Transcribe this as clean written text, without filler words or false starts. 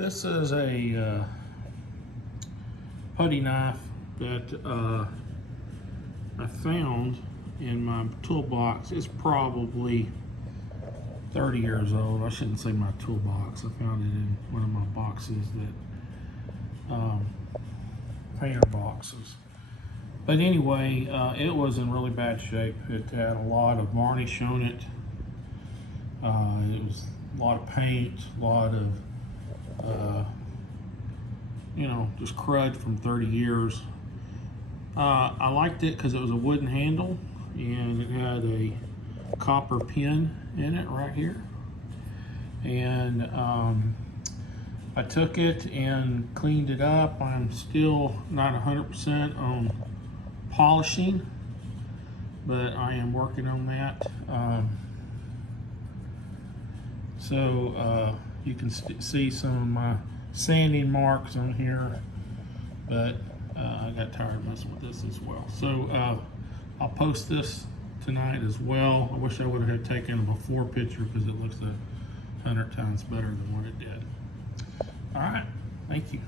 This is a putty knife that I found in my toolbox. It's probably 30 years old. I shouldn't say my toolbox. I found it in one of my boxes that painter boxes. But anyway, it was in really bad shape. It had a lot of varnish on it. It was a lot of paint, a lot of you know, just crud from 30 years. I liked it because it was a wooden handle and it had a copper pin in it right here. And I took it and cleaned it up. I'm still not 100% on polishing, but I am working on that. So you can see some of my sanding marks on here, but I got tired of messing with this as well. So I'll post this tonight as well. I wish I would have taken a before picture because it looks 100 times better than what it did. All right, thank you.